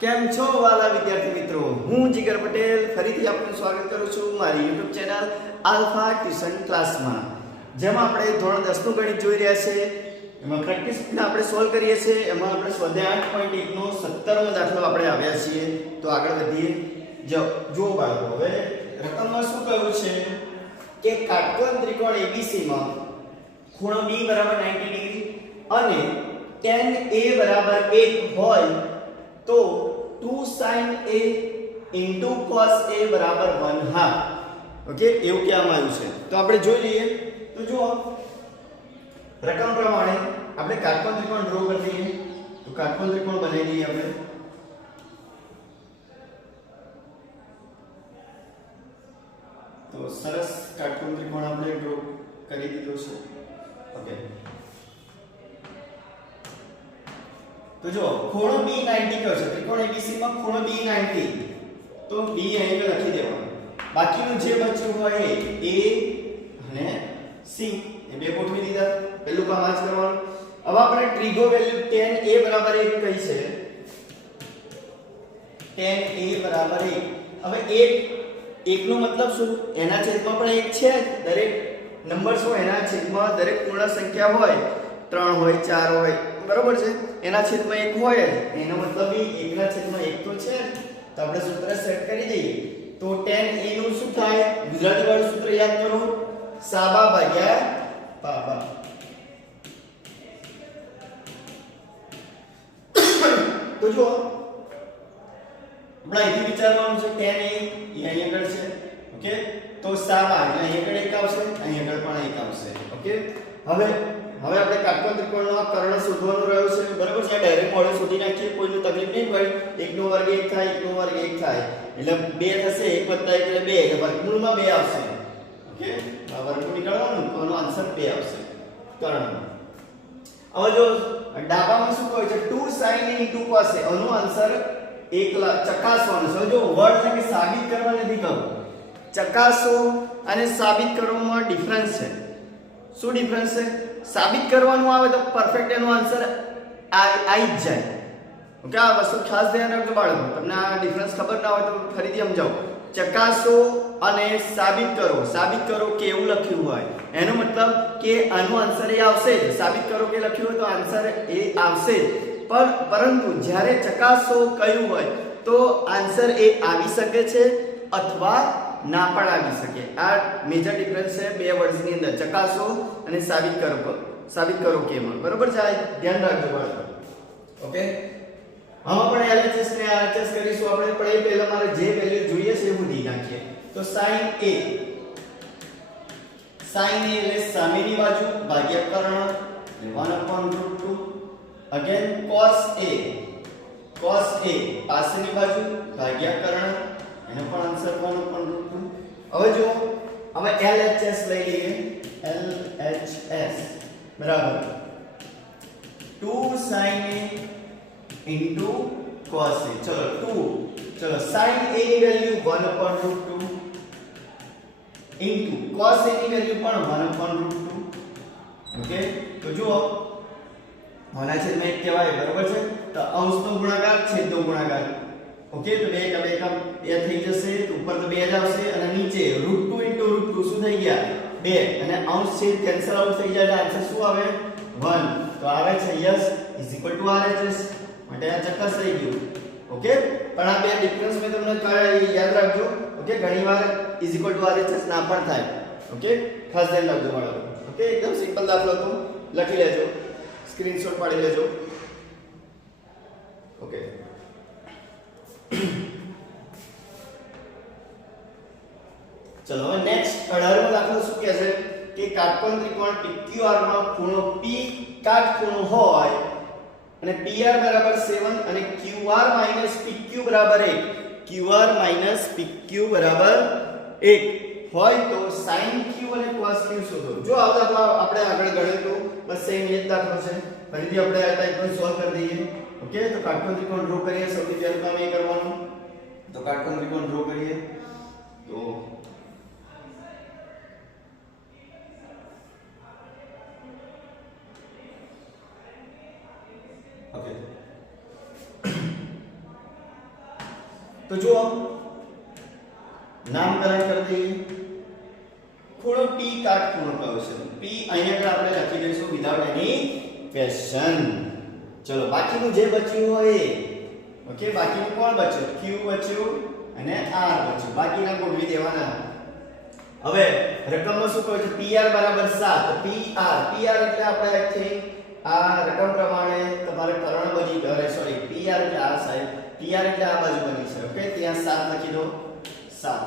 કેમ છો વાલા વિદ્યાર્થી મિત્રો, હું જીગર પટેલ ફરીથી આપનું સ્વાગત કરું છું મારી YouTube ચેનલ આલ્ફા ટ્યુશન ક્લાસમાં. જેમાં આપણે ધોરણ 10 નું ગણિત જોઈ રહ્યા છે. એમાં પ્રેક્ટિસમાં આપણે સોલ્વ કરીએ છીએ. એમાં આપણે સ્વાધ્યાય 8.1 નો 17મો દાખલો આપણે આવ્યા છીએ. તો આગળ વધીએ. જો બાળકો, હવે રકમમાં શું કહ્યું છે કે કાટકોણ ત્રિકોણ ABC માં ખૂણો B બરાબર 90 ડિગ્રી અને tan A બરાબર 1 હોય તો 2 sin A into cos A બરાબર 1/2. ઓકે, એવું કહેવામાં આવ્યું છે. તો આપણે જોઈ લઈએ. તો જુઓ, રકમ પ્રમાણે આપણે કાટકોણ ત્રિકોણ ડ્રો કરી દઈએ. તો કાટકોણ ત્રિકોણ બનાવી દઈએ આપણે. તો સરસ કાટકોણ ત્રિકોણ આપણે ડ્રો કરી દીધો છે. ઓકે, તો જો ખૂણો B 90 કયો છે? ત્રિકોણ ABC માં ખૂણો B 90. તો B અહીં લખી દેવાનું. બાકીનું જે બચ્યું હોય એ A અને C એ બે ગોઠવી દીધા. પહેલું કામ આ જ કરવાનું. હવે આપણે ટ્રિગો વેલ્યુ tan A બરાબર 1 કઈ છે? tan A બરાબર 1. હવે 1 નો મતલબ શું? એના છેદમાં પણ 1 છે. દરેક નંબર્સ હોય એના છેદમાં દરેક પૂર્ણ સંખ્યા હોય, 3 હોય 4 હોય, બરોબર છે, એના છેદમાં 1 હોય જ. એનો મતલબ એ 1 ના છેદમાં 1 તો છે. તો આપણે સૂત્ર સેટ કરી દઈએ. તો tan A નું શું થાય? ગુજરાતી વાળું સૂત્ર યાદ કરો, સાબા ભાગ્યા પાબા. તો જો આપણે અહીંથી વિચારવાનું છે tan A અહીં આગળ છે. ઓકે, તો સાબા એટલે અહીં આગળ 1 આવશે, અહીં આગળ પણ 1 આવશે. ઓકે, હવે આપણે કાટકોણ ત્રિકોણનો કર્ણ શોધવાનું રહ્યું છે. બરાબર છે, ડાયરેક્ટ મોડે શોધી નાખીએ, કોઈનું તકલીફ નહીં પડે. 1 નો વર્ગ 1 થાય, 1 નો વર્ગ 1 થાય એટલે 2 થશે. 1 + 1 એટલે 2 એટલે વર્ગમૂળમાં 2 આવશે. ઓકે, આ વર્ગમૂળ નીકળવાનું તો આનો આન્સર 2 આવશે કર્ણનો. હવે જો ડાબામાં શું કહે છે? 2 sin A * cos A. આનો આન્સર 1 ચકાસવાનો છે. જો વર્ડ છે કે સાબિત કરવા નથી કહું, ચકાસો અને સાબિત કરવામાં ડિફરન્સ છે. શું ડિફરન્સ છે? સાબિત કરવાનું આવે તો પરફેક્ટ એનો આન્સર આવી જ જાય. ઓકે, આ વસ્તુ ખાસ ધ્યાન રાખજો બાળકો. તમને આ ડિફરન્સ ખબર ના હોય તો ફરીથી સમજાવું. ચકાસો અને સાબિત કરો. સાબિત કરો કે એવું લખ્યું હોય એનો મતલબ કે આનો આન્સર એ આવશે જ. સાબિત કરો કે લખ્યું હોય તો આન્સર એ આવશે જ. પરંતુ જ્યારે ચકાસો કહ્યું હોય તો આન્સર એ આવી શકે છે અથવા ના પણ આવી શકે. આ મેજર ડિફરન્સ છે બે વર્ડ્સની અંદર, ચકાસો અને સાબિત કરો કેમાં. બરોબર છે, આ ધ્યાન રાખજો બાળકો. ઓકે, આમાં પણ LHS ને RHS કરીશું આપણે. પણ એ પહેલા મારે જે વેલ્યુ જોઈએ છે એ શોધી નાખીએ. તો sin A એટલે સામેની બાજુ ભાગ્યા કર્ણ 1/√2. અગેન cos A પાછળની બાજુ ભાગ્યા કર્ણ, એનો પણ આન્સર 1/√2. હવે જો હવે LHS લઈ લઈએ. LHS બરાબર 2 sin A into cos A. ચલો sin A ની વેલ્યુ 1/√2 into cos A ની વેલ્યુ પણ 1/√2. ઓકે, તો જુઓ મોના છેદમાં 1 કહેવાય. બરોબર છે, તો અંશનો ગુણાકાર છેદનો ગુણાકાર. ઓકે, તો 2 થઈ જશે. તો ઉપર તો 2 જ આવશે અને નીચે √2 into √2 શું થઈ ગયા? 2. અને અંશ છેદ કેન્સલ આઉટ થઈ જાય એટલે આન્સર શું આવે? 1. તો આવે છે યસ RHS. માટે આ ચોક્કસ થઈ ગયું. ઓકે, પણ આ બે ડિફરન્સ મેં તમને યાદ રાખજો. ઓકે, ઘણીવાર RHS ના પણ થાય. ઓકે, ખાસ ધ્યાન રાખજો બાળકો. ઓકે, એકદમ સિમ્પલ દાખલો હતો, લખી લેજો, સ્ક્રીનશોટ પાડી લેજો. ઓકે, ચલો હવે નેક્સ્ટ 18મો દાખલો શું કહે છે કે કાટકોણ ત્રિકોણ PQR માં ખૂણો P કાટખૂણો હોય અને PR બરાબર 7 અને QR - PQ બરાબર 1. QR - PQ બરાબર 1 હોય તો sin Q અને cos Q શોધો. જો આ દાખલો આપણે આગળ ગણ્યો તો બસ સેમ એ જ દાખલો છે. ફરીથી આપણે આ ટાઈપનો સોલ્વ કરી દઈએ. ઓકે, તો કાટકોણ ત્રિકોણ ડ્રો કરીએ. સૌથી પહેલું કામ એ કરવાનું. તો કાટકોણ ત્રિકોણ ડ્રો કરીએ. તો ઓકે તો જુઓ નામકરણ કરી દઈએ. ખૂણો P કાટખૂણો કયો છે? P અહીંયા આગળ આપણે લખી દઈશું વિધાઉટ એની ક્વેશ્ચન. ચલો બાકીનું જે બચ્યું હોય એ ઓકે, બાકીનું કોણ બચ્યું? Q બચ્યું અને R બચ્યું, બાકીના ગોઠવી દેવાના. હવે રકમમાં શું કહે છે? PR બરાબર 7. તો PR એટલે આપણે છે આ રકમ પ્રમાણે તમારે કર્ણ બની કરે, સોરી PR એટલે આ સાઈડ, PR એટલે આ બાજુ બની છે. ઓકે, ત્યાં 7 લખી દો, 7.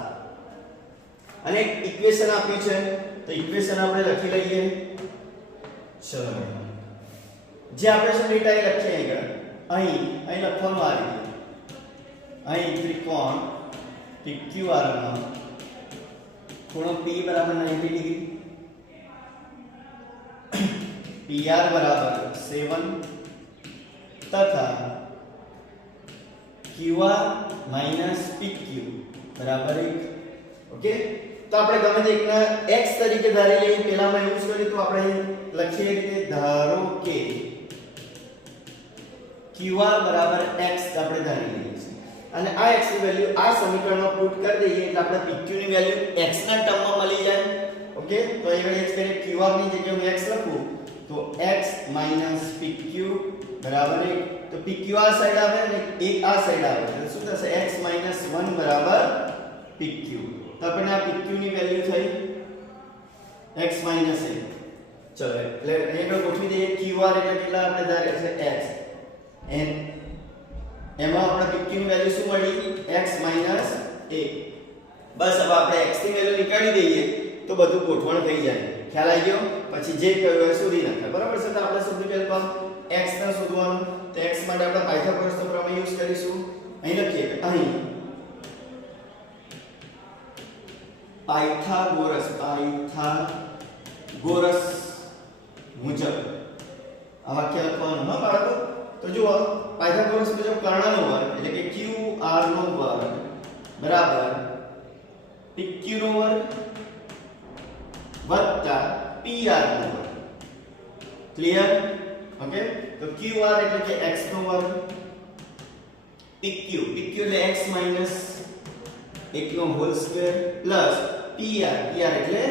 અને એક ઇક્વેશન આપ્યું છે તો ઇક્વેશન આપણે લખી લઈએ. ચલો જે આપણે શું ડેટા એ લખીએ અહીં લખવાનું આ રીતે. અહીં ત્રિકોણ PQR માં ખૂણો P બરાબર 90 ડિગ્રી, PR બરાબર 7 તથા QR માઈનસ PQ બરાબર 1. ઓકે, તો આપણે ગમે તે એકના x તરીકે ધારી લઈએ. પહેલામાં એવું જ કર્યું તો આપણે લખીએ રીતે ધારો કે QR બરાબર x આપણે ધારી લઈએ છીએ અને આ x ની વેલ્યુ આ સમીકરણમાં પુટ કરી દઈએ એટલે આપણે PQ ની વેલ્યુ x ના ટર્મમાં મળી જાય. ઓકે, તો અહીંયા x કરીએ QR ની જગ્યાએ હું x લખું તો x PQ બરાબર 1. તો PQ આ સાઈડ આવે અને 1 આ સાઈડ આવે એટલે શું થશે? x 1 બરાબર PQ. તો આપણે આ PQ ની વેલ્યુ થઈ x 1. ચલો એટલે અહીંયા ગોઠવી દઈએ. QR એટલે કેટલા આપણે ધારે છે x, and એમાં આપણે PQ ની વેલ્યુ શું મળી? x 1. બસ હવે આપણે x ની વેલ્યુ નીકાળી દઈએ તો બધું ગોઠવણ થઈ જાય. ખ્યાલ આવી ગયો? પછી જે કહ્યું એ શોધી નાખે. બરાબર છે? તો આપણે સૌથી પહેલા x ને શોધવાનું. તો x માટે આપણે પાયથાગોરસનો પ્રમેય યુઝ કરીશું. અહીં લખીએ કે અહીં પાયથાગોરસ મુજબ આ વાક્ય લખવાનું. હા બાળકો, તો જુઓ પાયથાગોરસ મુજબ કર્ણનો વર્ગ એટલે કે QR નો વર્ગ બરાબર PQ નો વર્ગ વત્તા PR નો વર્ગ. ક્લિયર? ઓકે, તો QR એટલે કે x નો વર્ગ, PQ એટલે x માઈનસ 1 નો હોલ સ્ક્વેર પ્લસ PR એટલે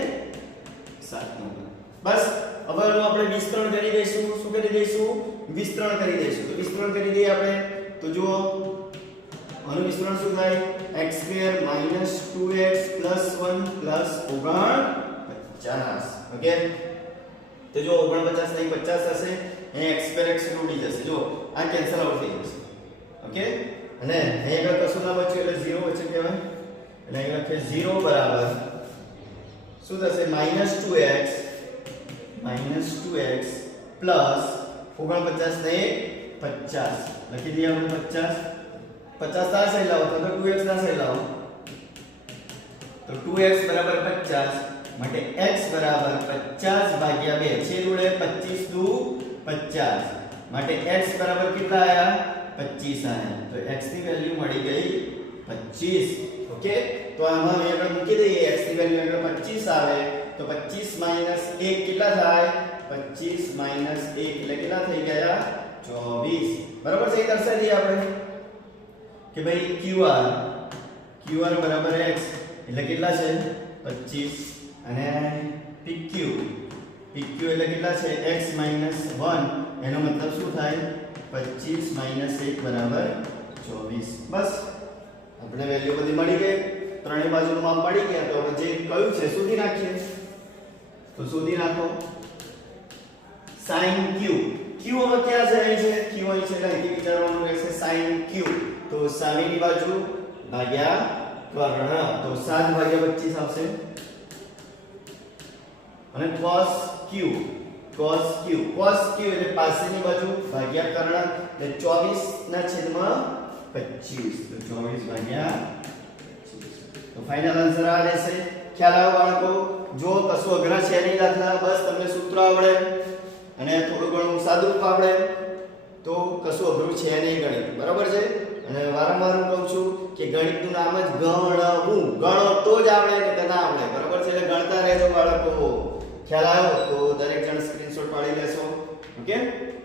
7 નો વર્ગ. બસ હવે આપણે વિસ્તરણ કરી દઈશું. શું કરી દઈશું? વિસ્તરણ કરી દઈશું. તો વિસ્તરણ કરી દઈએ આપણે. તો જુઓ આનું વિસ્તરણ શું થાય? x2 2x 1 49. ઓકે, તો જો 49 નહીં 50 થશે. અહીં x ઉડી જશે. જો આ કેન્સલ આઉટ થઈ જશે. ઓકે, અને અહીં આગળ કશું ના બચ્યું એટલે 0 બચે કહેવાય. એટલે અહીં લખીએ 0 બરાબર શું થશે? -2x પ્લસ 49 ને 50 લખી દઈએ આપણે. 50 આ સાઈડ લાવો તો 2x ના સાઈડ લાવો તો 2x બરાબર 50 માટે x બરાબર 50 ભાગ્યા 2 છેદ ઉડે 25 દુ 50 માટે x બરાબર કેટલા આયા? 25 આયા. તો x ની વેલ્યુ મળી ગઈ 25. ઓકે, તો આમાં આપણે મૂકી દઈએ. x ની વેલ્યુ આગળ 25 આવે તો 25 - 1 કેટલા થાય? 25 - 1 એટલે કેટલા થઈ ગયા? 24. બરાબર છે? એ દર્શાવી દઈએ આપણે કે ભાઈ QR બરાબર x એટલે કેટલા છે? 25 અને PQ એટલે કેટલા છે? x - 1 એનો મતલબ શું થાય? 25 - 1 બરાબર 24. બસ આપણે વેલ્યુ બધી મળી ગઈ. ત્રણેય બાજુનું માપ મળી ગયા. તો આપણે જે કહ્યું છે શોધી નાખીએ. તો શોધી નાખો. sin q હવે ક્યાં જાય છે? q અહીં છે એટલે અહીંથી વિચારવાનું રહેશે sin q. તો સામેની બાજુ ભાગ્યા કર્ણ તો 7 ભાગ્યા 25 આવશે. અને cos q એટલે પાસેની બાજુ ભાગ્યા કર્ણ એટલે 24 ના છેદમાં 25 તો 24 ભાગ્યા 25. તો ફાઇનલ આન્સર આ રહેશે. ખ્યાલ આવ્યો બાળકો? જો કશું અઘરા છે નહીં દાખલા, બસ તમને સૂત્ર આવડે અને થોડું ઘણું સાદુરૂપ આવડે તો કશું અઘરું છે નહીં ગણિત. બરાબર છે? અને વારંવાર હું કહું છું કે ગણિતનું નામ જ ગણવું. ગણો તો જ આવડે કે ના આવડે. બરાબર છે? એટલે ગણતા રહેજો બાળકો. ખ્યાલ આવ્યો? તો દરેક જણ સ્ક્રીનશોટ પાડી લેશો. ઓકે,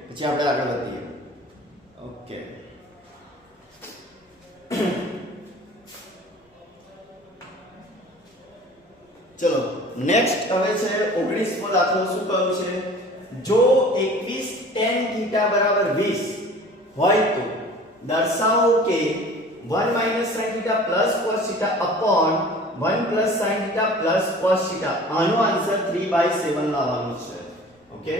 પછી આપણે આગળ વધીએ. ઓકે, નેક્સ્ટ હવે છે 19મો દાખલો. શું કહ્યું છે? જો 21 tan θ બરાબર 20 હોય તો દર્શાવો કે 1 - sin θ + cos θ upon 1 + sin θ + cos θ. આનો આન્સર 3/7 લાવવાનો છે. ઓકે,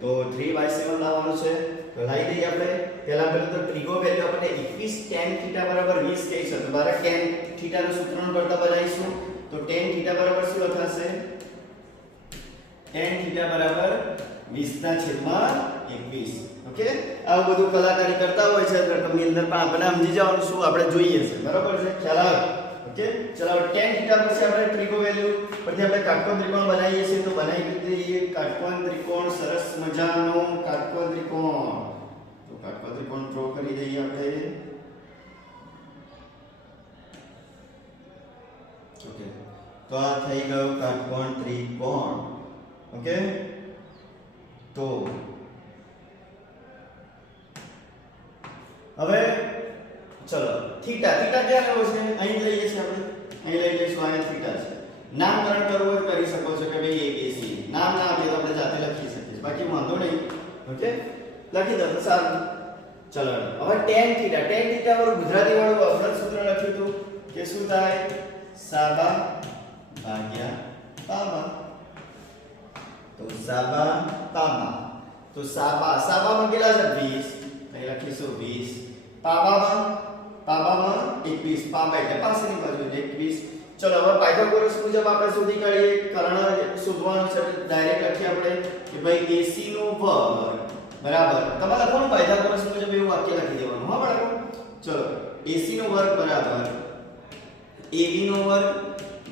તો 3/7 લાવવાનો છે. તો લાવી દઈએ આપણે. પહેલા તો ટ્રીગો વેલ્યુ આપણે 21 tan θ બરાબર 20 કહી છે. તો બારે tan θ નું સૂત્રનું કરતા બનાવીશું. તો tan θ બરાબર શું લખાશે? tan θ બરાબર 20/21. ઓકે, આવું બધું કલાકારી કરતા હોય છે રકમની અંદર, પણ આપણે સમજી જવાનું શું આપણે જોઈએ છે. બરાબર છે? ખ્યાલ આવે? ઓકે, ચલો tan θ પછી આપણે ટ્રીગો વેલ્યુ પરથી આપણે કાટકોણ ત્રિકોણ બનાવીએ છીએ. તો બનાવી દઈએ કાટકોણ ત્રિકોણ. સરસ મજાનો કાટકોણ ત્રિકોણ. તો કાટકોણ ત્રિકોણ ડ્રો કરી દઈએ આપણે. ઓકે, તો આ થઈ ગયું કાટકોણ ત્રિકોણ. ઓકે, તો હવે ચલો થીટા ક્યાં લેવો છે? અહીં લઈએ છીએ આપણે. અહીં લઈ લઈશું. આ થીટા છે. નામકરણ કરવું હોય કરી શકો છો કે ભાઈ ABC. નામ ના આપીએ તો આપણે જાતે લખી શકીએ છીએ, બાકી વાંધો નહીં. ઓકે, લખી દો તો સારું. ચલો હવે tan θ વાળું ગુજરાતી વાળું અવરોધ સૂત્ર લખ્યું હતું કે શું થાય? સાબા ભાગ્યા પાબા. તો સાબા પાબા. તો સાબામાં કેટલા છે? 20. અહીં લખીશું 20. પાબામાં 21. પાબા એટલે પાસેની બાજુ 21. ચલો હવે પાયથાગોરસ મુજબ આપણે શોધી કાઢીએ. કર્ણ શોધવાનું છે. ડાયરેક્ટ લખીએ આપણે કે ભાઈ AC નો વર્ગ બરાબર. તમારે કોણ પાયથાગોરસ મુજબ એવું વાક્ય લખી દેવાનું. હા બાળકો, ચલો AC નો વર્ગ બરાબર AB નો વર્ગ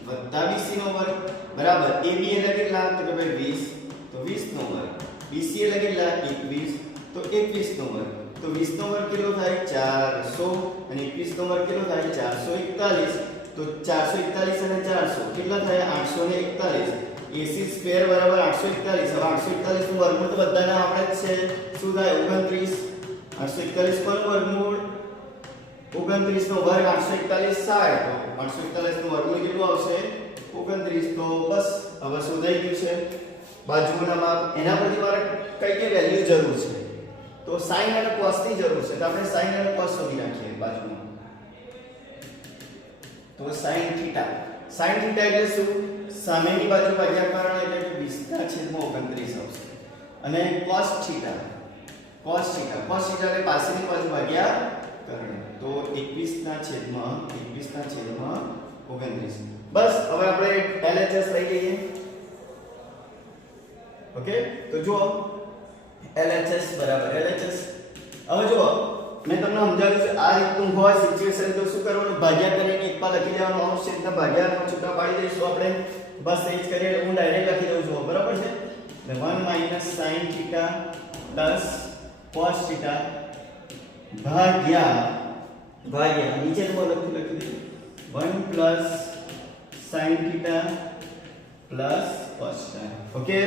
વત્તા BC નો વર્ગ બરાબર. AB એટલે કેટલા? તો કે ભાઈ 20. તો 20 નો વર્ગ. BC એટલે કેટલા? 21. તો 21 નો વર્ગ. તો 20 નો વર્ગ કેટલો થાય? 400. અને 21 નો વર્ગ કેટલો થાય? 441. તો 441 અને 400 કેટલા થાય? 841. AC સ્ક્વેર બરાબર 841. હવે 841 નું વર્ગમૂળ તો બધાના આપણે જ છે. શું થાય? 29. 841 કોનું વર્ગમૂળ? 29 નો વર્ગ 841 60. તો 841 નું વર્ગમૂળ કેટલું આવશે? 29. તો બસ હવે શું થઈ ગયું છે? બાજુના માપ. એના પરથી મારે કઈ વેલ્યુ જરૂર છે? તો sin અને cos ની જરૂર છે. તો આપણે sin અને cos શોધી નાખીએ બાજુમાં. તો sin θ એટલે શું? સામેની બાજુ ભાગ્યા કર્ણ એટલે કે 20/29 આવશે. અને cos θ એટલે પાછળની બાજુ ભાગ્યા કર્ણ. તો 21/29. બસ હવે આપણે LHS લઈ લઈએ. ઓકે, તો જુઓ LHS બરાબર LHS. હવે જુઓ મેં તમને સમજાવ્યું છે આ રીતનું હોય સિચ્યુએશન તો શું કરવાનું? ભાગ્યા કરીને એક પર લખી દેવાનું. આવશે એટલે ભાગ્યાનો છૂટા પાડી દઈશું આપણે. બસ એ જ કરીએ. હું ડાયરેક્ટ લખી દઉં છું. બરાબર છે? 1 - sin θ + cos θ ભાગ્યા નીચે તો લખી દઈએ 1 + sin θ + cos θ. ઓકે,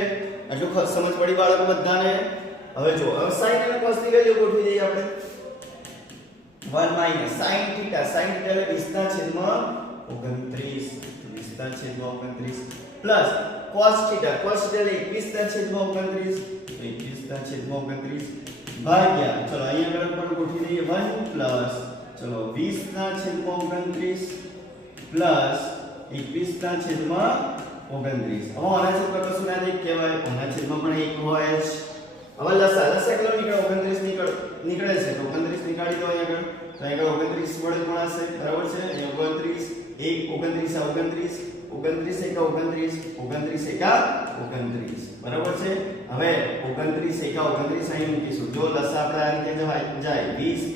આટલું સમજ પડી બાળકો બધાને? હવે જો હવે sin અને cos ની વેલ્યુ ગોઠવી દઈએ આપણે. 1 - sin θ એટલે 20/29 પ્લસ cos θ એટલે 21/29 ભાગ્યા ચલો અહીંયા આગળ પણ ગોઠવી દઈએ 1 પ્લસ ચલો 20/29 પ્લસ 21/29. હવે આના છેદમાં કશું ના દે કહેવાય. આના છેદમાં પણ 1 હોય જ. હવે લસા કેટલો નીકળે? 29 નીકળે છે. તો 29 નીકાળી દો અહીંયા આગળ. તો અહીંયા 29 વડે ગુણાશે. બરાબર છે? અહીંયા 29 29 બરાબર છે? હવે 29 અહીં મૂકીશું. જો લસા આપણે આ રીતે જાય 20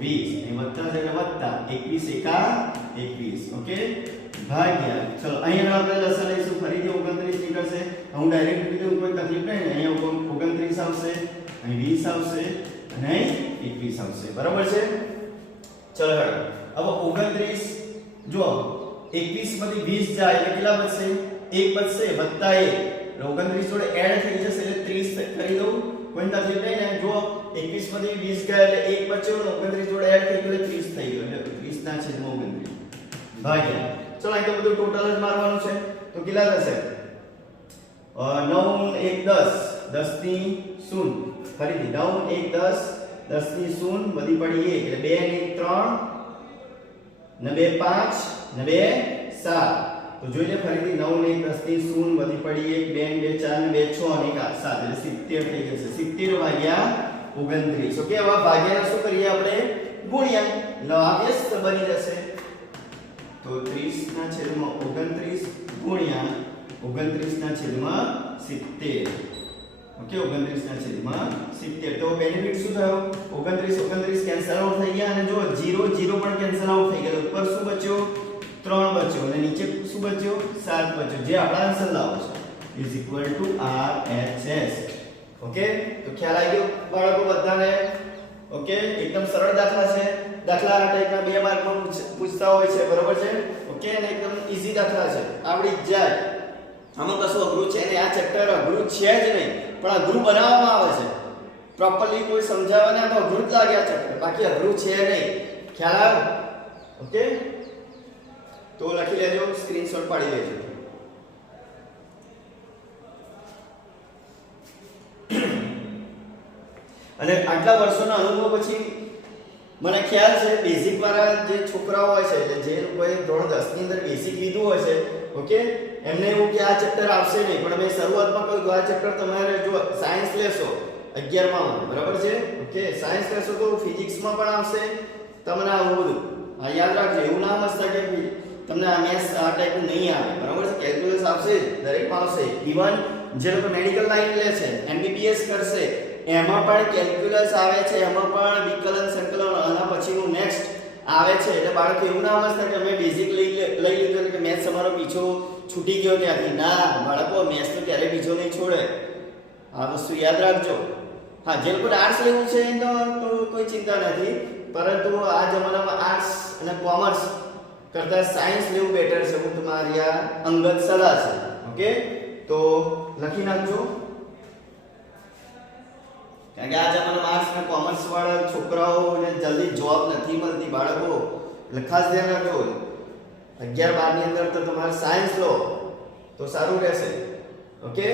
20 અહીં વત્તા છે એટલે વત્તા 21 ઓકે ભાગ્યા ચલો અહીંયા આપણે લસા લઈશું. ફરીથી 29 નીકળશે. હું ડાયરેક્ટ લીધું, કોઈ તકલીફ નહીં. અહીંયા 29 આવશે, અહીં 20 આવશે અને અહીં 21 આવશે. બરાબર છે? ચલો હવે 29 જો 21 માંથી 20 જાય એટલે કેટલા બચશે? 1 બચશે વત્તા 1 29 જોડે એડ થઈ જશે એટલે 30 કરી દઉં. કોઈ તકલીફ નહીં ને? જો 21 માંથી 20 ગયા એટલે 1 બચ્યો ને 29 જોડે એડ થઈ ગયો એટલે 30 થઈ ગયો. એટલે 30/29 ભાગ્યા ચલો અહીં તો બધું ટોટલ જ મારવાનું છે. તો કેટલા થશે 9 1 10 10 ની 0 ફરીથી 9 1 10 10 ની 0 વધી પડી 1 એટલે 2 ને 3 ને 2 5 ને 2 7 તો જોઈ લે ફરીથી 9 ને 10 ની 0 વધી પડી 1 2 ને 2 4 ને 2 6 અને 1 7 એટલે 70 થઈ જશે 70 ભાગ્યા 29 ઓકે હવે ભાગ્યાને શું કરીએ આપણે ગુણ્યા એટલે આ વ્યસ્ત બની જશે તો 30 ના છેદમાં 29 ગુણ્યા 29 ના છેદમાં 70 ઓકે 29 ના છેદમાં 70 તો બેનિફિટ શું થયો 29 29 કેન્સલ આઉટ થઈ ગયા અને જો 0 0 પણ કેન્સલ આઉટ થઈ ગયા ઉપર શું બચ્યો 3 બચ્યો અને નીચે શું બચ્યો 7 બચ્યો જે આપણા આન્સર લાવો છે is equal to RHS okay તો ખ્યાલ આવી ગયો બાળકો બધાને ઓકે એકદમ સરળ દાખલા છે દાખલા આ ટાઈપના 2 માર્કમાં પૂછતા હોય છે બરોબર છે ઓકે અને એકદમ ઈઝી દાખલા છે આવડી જ જાય આમાં કશું અઘરું છે ને આ ચેપ્ટર અઘરું છે જ નહીં પણ અઘરું બનાવવામાં આવે છે પ્રોપરલી કોઈ સમજાવે ના તો અઘરું જ લાગે આ ચેપ્ટર બાકી અઘરું છે નહીં ખ્યાલ આવ્યો ઓકે તો લખી લેજો સ્ક્રીનશોટ પાડી લેજો અને આટલા વર્ષોના અનુભવ પછી મને ખ્યાલ છે બેઝિક વાળા જે છોકરાઓ હોય છે એટલે જે લોકોએ ધોરણ 10 ની અંદર બેઝિક લીધું હોય છે ઓકે એમને એવું કે આ ચેપ્ટર આવશે નહીં પણ મેં શરૂઆતમાં કહ્યું આ ચેપ્ટર તમારે જો સાયન્સ લેશો 11 માં બરાબર છે ઓકે સાયન્સ લેશો તો ફિઝિક્સમાં પણ આવશે તમને આવું બધું આ યાદ રાખજો એવું ના સમજતા કે તમને આ મેથ્સ આ ટાઈપનું નહીં આવે બરાબર છે કેલ્ક્યુલસ આવશે દરેકમાં આવશે ઇવન જે લોકો મેડિકલ લાઈન લે છે MBBS કરશે એમાં પણ કેલ્ક્યુલસ આવે છે એમાં પણ વિકલન સંકલન આના પછીનું નેક્સ્ટ આવે છે એટલે બાળકો એવું ના સમજતા કે અમે બેઝિક લઈ લીધું કે મેથ્સ અમારો પીછો છૂટી ગયો ત્યાંથી ના બાળકો મેથ્સ તો ક્યારે પીછો નહીં છોડે આ વસ્તુ યાદ રાખજો હા જે લોકો આર્ટ્સ લેવું છે તો કોઈ ચિંતા નથી પરંતુ આ જમાનામાં આર્ટ્સ અને કોમર્સ કરતા સાયન્સ લેવું બેટર છે હું તમારી આ અંગત સલાહ છે ઓકે તો લખી નાખજો કારણ કે આ જમાનામાં આર્ટ્સ અને કોમર્સ વાળા છોકરાઓને જલ્દી જોબ નથી મળતી બાળકો એટલે ખાસ ધ્યાન રાખજો 11 12 ની અંદર તો તમારે સાયન્સ લો તો સારું રહેશે ઓકે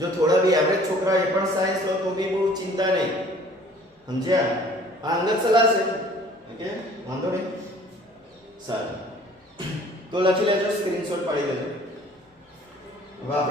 જો થોડા બી એવરેજ છોકરા એ પણ સાયન્સ લો તો બી બહુ ચિંતા નહીં સમજ્યા આ અંગત સલાહ છે ઓકે વાંધો નહીં સારું તો લખી લેજો સ્ક્રીનશોટ પાડી લેજો હવે આપણે